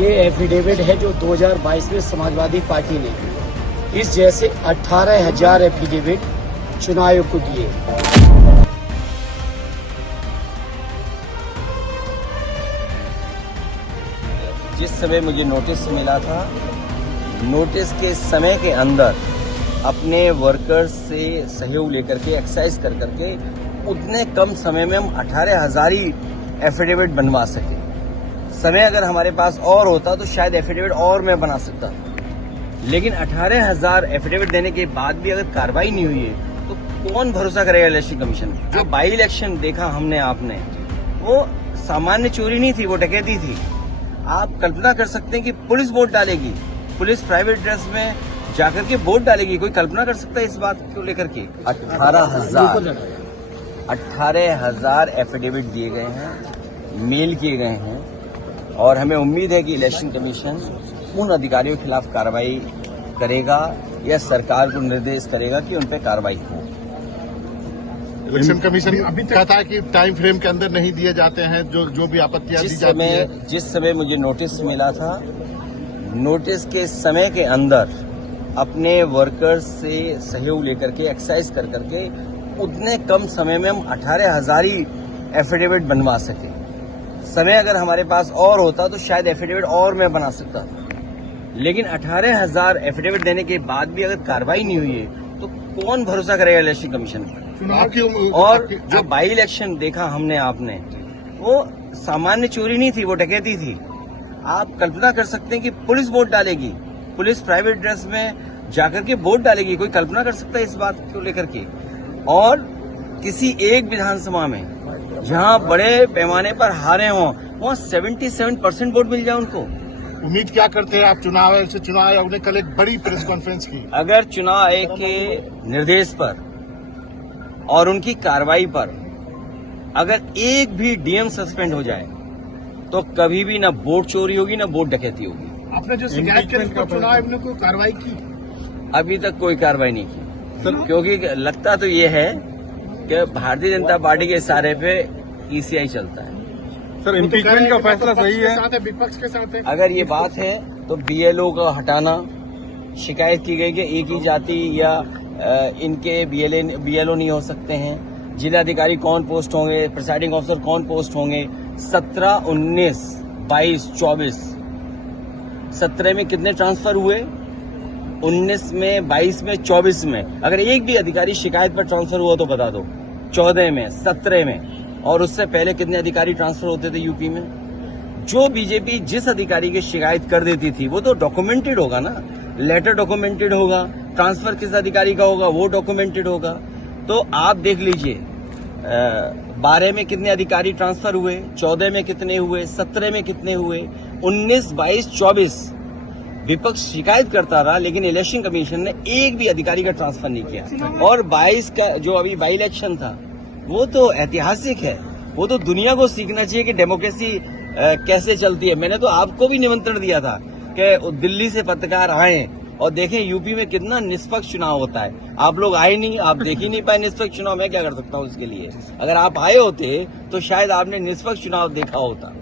ये एफिडेविट है जो 2022 में समाजवादी पार्टी ने इस जैसे 18,000 एफिडेविट चुनाव आयोग को दिए। जिस समय मुझे नोटिस मिला था, नोटिस के समय के अंदर अपने वर्कर्स से सहयोग लेकर के एक्सरसाइज कर करके उतने कम समय में हम 18,000 ही एफिडेविट बनवा सके। समय अगर हमारे पास और होता तो शायद एफिडेविट और मैं बना सकता था, लेकिन 18,000 एफिडेविट देने के बाद भी अगर कार्रवाई नहीं हुई है तो कौन भरोसा करेगा इलेक्शन कमीशन। जो बाई इलेक्शन देखा हमने आपने, वो सामान्य चोरी नहीं थी, वो डकैती थी। आप कल्पना कर सकते हैं कि पुलिस वोट डालेगी, पुलिस प्राइवेट ड्रेस में जाकर के वोट डालेगी। कोई कल्पना कर सकता है इस बात को लेकर के? 18,000 एफिडेविट दिए गए हैं, मेल किए गए हैं, और हमें उम्मीद है कि इलेक्शन कमीशन उन अधिकारियों के खिलाफ कार्रवाई करेगा या सरकार को निर्देश करेगा कि उन पर कार्रवाई हो। इलेक्शन कमीशन अभी तक कहता है कि टाइम फ्रेम के अंदर नहीं दिए जाते हैं जो भी आपत्तियां दी जाती है। जिस समय मुझे नोटिस मिला था, नोटिस के समय के अंदर अपने वर्कर्स से सहयोग लेकर के एक्सरसाइज कर करके उतने कम समय में हम 18,000 ही एफिडेविट बनवा सके। समय अगर हमारे पास और होता तो शायद एफिडेविट और मैं बना सकता था, लेकिन 18,000 एफिडेविट देने के बाद भी अगर कार्रवाई नहीं हुई है तो कौन भरोसा करेगा इलेक्शन कमीशन पर। और जो बाई इलेक्शन देखा हमने आपने, वो सामान्य चोरी नहीं थी, वो डकैती थी। आप कल्पना कर सकते हैं कि पुलिस वोट डालेगी, पुलिस प्राइवेट ड्रेस में जाकर के वोट डालेगी। कोई कल्पना कर सकता है इस बात को लेकर के? और किसी एक विधानसभा में जहां बड़े पैमाने पर हारे हों, वहां 77% वोट मिल जाए उनको। उम्मीद क्या करते हैं आप चुनाव आयोग से? चुनाव आयोग ने कल एक बड़ी प्रेस कॉन्फ्रेंस की। अगर चुनाव आयोग के निर्देश पर और उनकी कार्रवाई पर अगर एक भी डीएम सस्पेंड हो जाए तो कभी भी ना वोट चोरी होगी ना वोट डकैती होगी। आपने जो शिकायत की उस पर चुनाव आयोग ने कोई कार्रवाई की? अभी तक कोई कार्रवाई नहीं की, क्योंकि लगता तो ये है कि भारतीय जनता पार्टी के इशारे पे ईसीआई चलता है। सर, इम्पीचमेंट का फैसला सही है? विपक्ष के साथ है। अगर ये बात है तो बीएलओ का हटाना, शिकायत की गई कि एक ही जाति या इनके बीएलओ नहीं हो सकते हैं। जिलाधिकारी कौन पोस्ट होंगे, प्रिसाइडिंग ऑफिसर कौन पोस्ट होंगे? 17, 19, 22, 24, 17 में कितने ट्रांसफर हुए? 19 में, 22 में, 24 में। अगर एक भी अधिकारी शिकायत पर ट्रांसफर हुआ तो बता दो। 14 में, 17 में, और उससे पहले कितने अधिकारी ट्रांसफर होते थे यूपी में? जो बीजेपी जिस अधिकारी की शिकायत कर देती थी वो तो डॉक्यूमेंटेड होगा ना, लेटर डॉक्यूमेंटेड होगा। ट्रांसफर किस अधिकारी का होगा वो डॉक्यूमेंटेड होगा। तो आप देख लीजिए, 12 में कितने अधिकारी ट्रांसफर हुए, 14 में कितने हुए, 17 में कितने हुए, 19, 22, 24 विपक्ष शिकायत करता रहा, लेकिन इलेक्शन कमीशन ने एक भी अधिकारी का ट्रांसफर नहीं किया। और 22 का जो अभी बाई इलेक्शन था वो तो ऐतिहासिक है। वो तो दुनिया को सीखना चाहिए कि डेमोक्रेसी कैसे चलती है। मैंने तो आपको भी निमंत्रण दिया था कि दिल्ली से पत्रकार आए और देखें यूपी में कितना निष्पक्ष चुनाव होता है। आप लोग आए नहीं, आप देख ही नहीं पाए निष्पक्ष चुनाव। मैं क्या कर सकता हूँ उसके लिए? अगर आप आए होते तो शायद आपने निष्पक्ष चुनाव देखा होता।